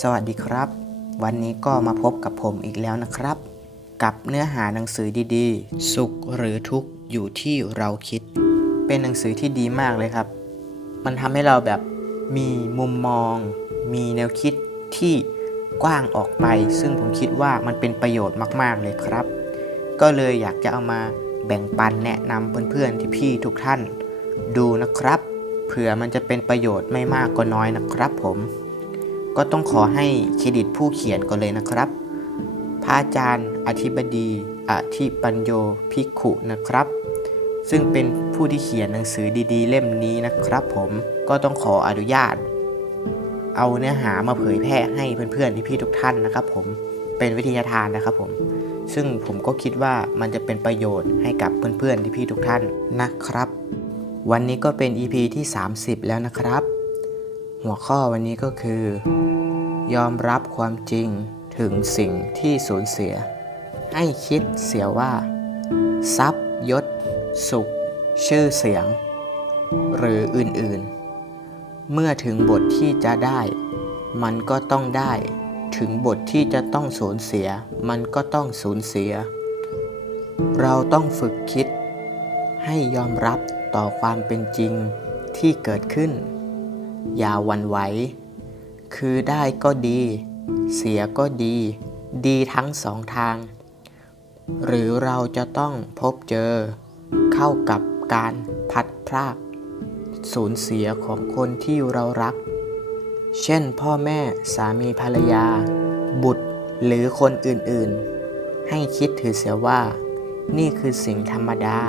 สวัสดีครับ วันนี้ก็มาพบกับผมอีกแล้วนะครับ กับเนื้อหาหนังสือดีๆ สุขหรือทุกข์อยู่ที่เราคิด เป็นหนังสือที่ดีมากเลยครับ มันทำให้เราแบบมีมุมมอง มีแนวคิดที่กว้างออกไป ซึ่งผมคิดว่ามันเป็นประโยชน์มากๆเลยครับ ก็เลยอยากจะเอามาแบ่งปันแนะนำเพื่อนๆที่พี่ทุกท่าน ดูนะครับ เผื่อมันจะเป็นประโยชน์ไม่มากก็น้อยนะครับผม ก็ต้องขอให้เครดิตผู้เขียนก่อนเลยนะครับ พระอาจารย์อธิบดีอธิปัญโยภิกขุนะครับ ซึ่งเป็นผู้ที่เขียนหนังสือดีๆ เล่มนี้นะครับ ผมก็ต้องขออนุญาต เอาเนื้อหามาเผยแพร่ให้เพื่อนๆพี่ๆทุกท่านนะครับ ผมเป็นวิทยาทานนะครับผมซึ่งผมก็คิดว่ามันจะเป็นประโยชน์ให้กับเพื่อนๆพี่ๆทุกท่านนะครับ วันนี้ก็เป็น EP ที่ 30 แล้วนะครับ หัวข้อวันนี้ก็คือ ยอมรับความจริงถึงสิ่งที่สูญเสีย ให้คิดเสียว่า ทรัพย์ยศ สุข ชื่อเสียง หรืออื่นๆ เมื่อถึงบทที่จะได้ มันก็ต้องได้ ถึงบทที่จะต้องสูญเสีย มันก็ต้องสูญเสีย เราต้องฝึกคิด ให้ยอมรับต่อความเป็นจริงที่เกิดขึ้น อย่าวันไหว คือได้ก็ดี เสียก็ดี ดีทั้งสองทาง หรือเราจะต้องพบเจอ เข้ากับการพัดพราก สูญเสียของคนที่เรารัก เช่นพ่อแม่สามีภรรยา บุตรหรือคนอื่นๆ ให้คิดถือเสียว่า นี่คือสิ่งธรรมดา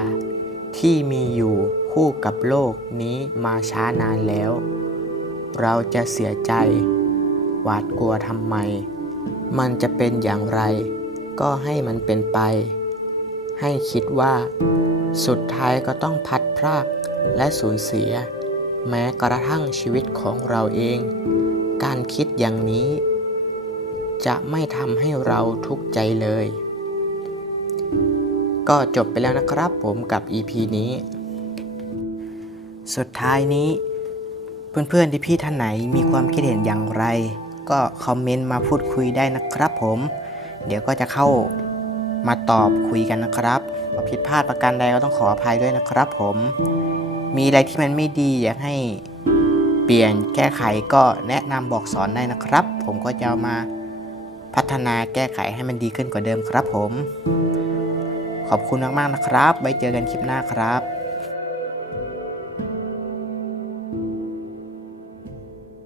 ที่มีอยู่คู่กับโลกนี้มาช้านานแล้ว เราจะเสียใจ หวาดกลัวทำไม มันจะเป็นอย่างไร ก็ให้มันเป็นไป ให้คิดว่า สุดท้ายก็ต้องพัดพรากและสูญเสีย แม้กระทั่งชีวิตของเราเอง การคิดอย่างนี้ จะไม่ทำให้เราทุกข์ใจเลย ก็จบไปแล้วนะครับผมกับ EP นี้ สุดท้ายนี้ เพื่อนๆที่พี่ท่านไหนมีความคิดเห็นอย่างไร ก็คอมเมนต์มาพูดคุยได้นะครับผม เดี๋ยวก็จะเข้ามาตอบคุยกันนะครับผิดพลาดประการใดก็ต้องขออภัยด้วยนะครับผม มีอะไรที่มันไม่ดีอยากให้เปลี่ยนแก้ไขก็แนะนำบอกสอนได้นะครับ ผมก็จะามาพัฒนาแก้ไขให้มันดีขึ้นกว่าเดิมครับผม ขอบคุณมากๆนะครับ ไว้เจอกันคลิปหน้าครับ